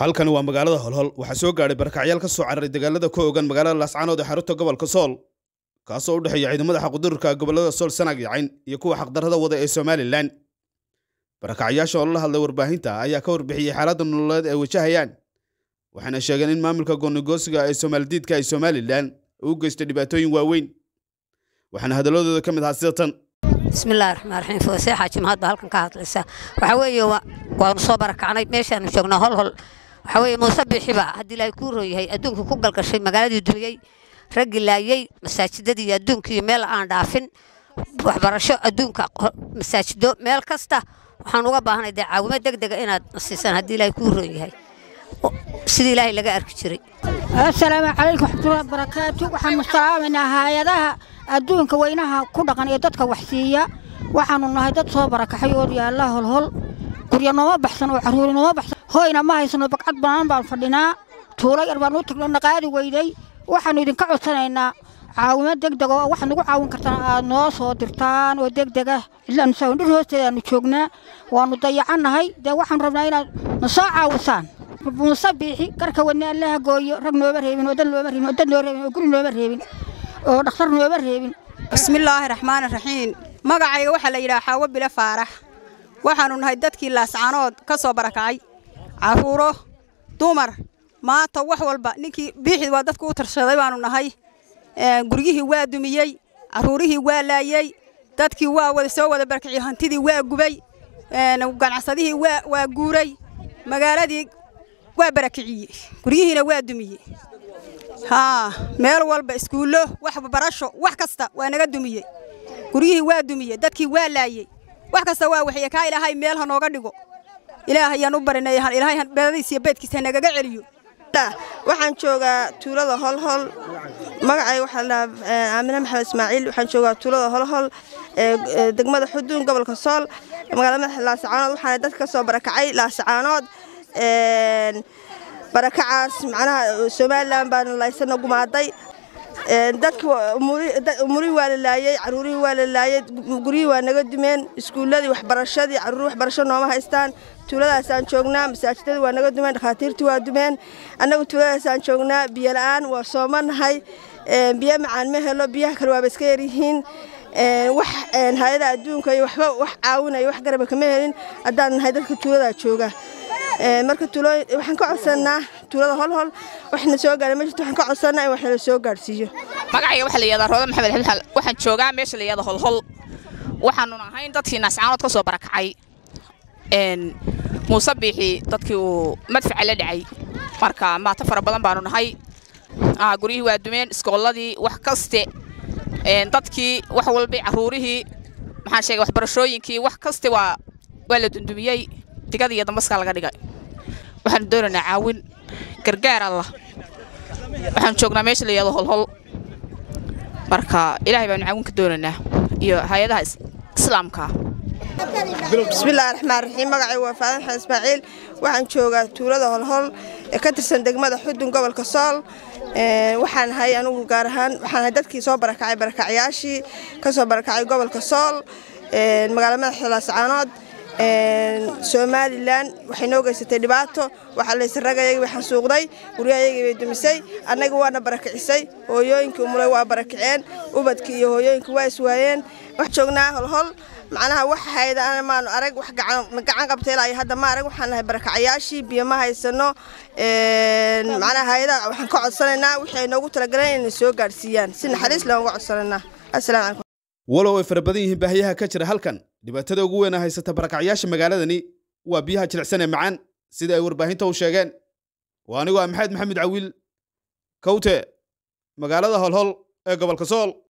halkan waa magaalada Holhol waxa soo gaaray barakacayaal ka soo cararay dagaalada ku ogan magaalada Laascaanood ee xarunta gobolka Sool kaasoo u dhaxeeya ciidamada xaqudurka gobolada Sool Sanaag iyo Cayn iyo kuwa xaqdarrada wada ee Somaliland barakacayaasha oo la hadlay warbaahinta ayaa ka warbixiyay xaaladda nololeed ay wajahayaan waxaana sheegeen in maamulka goonigoosiga ee Soomaalidiidka ay Somaliland uu geystay dhibaatooyin waaweyn waxaana hadaladooda ka mid ah sida tan بسم الله الرحمن الرحيم فوسي حاجم هذا هلكن كهادليسا waxa weeye waan soo barakacnay meeshaan joogno Holhol waxa weeye muusabixi ba hadii la ku rooyahay adduunka ku galgashay magaaladii dumiyay rag ilaayay masaajidada adduunka iyo meel aan dhaafin waxbarasho adduunka masaajido meel kasta waxaan uga baahanay caawimo degdeg ah inaad nasiisan hadii la ku rooyahay sidii ilaahay laga arki jiray assalaamu calaykum warahmatullahi wabarakatuh waxaan mustaqbalna hay'adaha adduunka weynaha ku dhaqan ee dadka wax siiya waxaanu nahay dad soo barakacay oo yaalla Holhol guryo nooma baxsan oo caruur nooma baxsan hooyna ma haysano baqcad baan baan fadhinaa tuulay arbaan u tagno naqaadi weyday waxaanu idinka codsanaynaa caawimo degdeg ah waxaan ugu caawin kartaan aad noo soo dirtaan oo degdeg ah ilaan soo dhir hoosteedanu joognaa waanu dayacanahay waxaan rabnaa inaad na soo caawisaan muusabixi karka wadna Allah gooyo rag nooba reebin oo dad nooba reebin oo dad nooba reebin oo guri nooba reebin oo dhakhtar nooba reebin bismillaahir rahmaanir rahiim magacayga waxa la yiraahdaa Xawa Bila Faarax waxaanu nahay dadkii Laascaanood ka soo barakacay caruuro dumar maanta wax walba ninkii biixid waa dadku u tarshaday baanu nahay gurigii waa dumiyay caruurihii waa laayay dadkii waa wada soo wada barakacay hantidii waa gubay ganacsadihii waa guuray magaaladii waa barakaciyay gurigiina waa dumiyay meel walba iskuulo wax barasho wax kasta waa naga dumiyay gurigii waa dumiyay dadkii waa laayay wax kasta waa waxay ka ilaahay meel ha nooga dhigo ilaahay aan u barinay ilaahay beedadiisa iyo beedkiisa nagaga celiyo waxaan joogaa tuulada Holhol magacay waxa la Aamina Maxamed Ismaaciil waxaan joogaa tuulada Holhol degmada Xuduun gobolka Sool magaalada Laascaanood waxaan dadka soo barakacay Laascaanood barakacaas macnaha Somaliland baan laysan gumaaday dadku umuri waa la laayay caruurii waa la laayay guriyii waa naga dumeen iskuuladii waxbarashadii caruur waxbarasho nooma haystaan tuuladaas aan joognaa masaajidada waa naga dumeen dhaqaatiirtii waa dumeen annagu tuuladaas aan joognaa biyo la'aan waa soomanahay biyo macaan ma helo biyaha kale waa iska yar yihiin wax hay'adaha adduunka iyo waxba wax caawinay wax garab kama helin haddaan nahay dadka tuulada jooga marka waxaan ka codsanaa tuulada Holhol waxna soo gaaray meesha waxaan ka codsanaa in wax la soo gaarsiiyo magacayga waxa la yiraahdaa Rooda Maxamed Xabxal waxaan joogaa meesha la yiraahdo Holhol waxaanu nahay dadkii Laascaanood ka soo barakacay muusabixi dadkii uu madfac la dhacay marka maata fara badan baanu nahay guriyii waa dumeen iskooladii wax kaste dadkii wax walba caruurihii maxaan sheegay waxbarashooyinkii wax kaste waa la dundumiyay digada iyo dambaska laga dhigay waxaan doonaynaa caawin gargaar Allah waxaan joognaa meesha la yiraahdo Holhol marka ilaahay baan caawin ka doonaynaa iyo hay'adaha islaamka bismillaahir rahmaanir rahiim magacay waa Faarax Ismaaciil waxaan joogaa tuulada Holhol ee ka tirsan degmada Xuduun gobolka Sool waxaan hay anigu gaar ahaan waxaan dadkii soo barakacay barakacayaashii ka soo barakacay gobolka Sool magaalada Laascaanood Somaliland waxay noo geysatay dhibaato waxa la isragayay waxaan suuqday guriyayga way dumisay annaga waana barakacisay hooyooyinkii umulay waa barakaceen ubadkii iyo hooyooyinkii waa iswaayeen wax joognaa Holhol macnaha wax hay'adaha ma arag wax gacan qabtay ilaa hadda ma arag waxaan nahay barakacayaashii biyo ma haysano macnaha hay'adaha waxaan ka codsanaynaa wixii ay noogu talagaleen inay soo gaarsiiyaan si naxariis leh uga codsanaynaa assalaamu calaykum walow ay fara badan yihiin baahiyaha ka jira halkan dhibaatada ugu weyn haysata barakacayaasha magaaladani waa biyaha jilicsan ee macaan sida ay warbaahinta u sheegeen waa anigu Maxamed Maxamed Cawiil Kawte magaalada Holhol ee gobolka Sool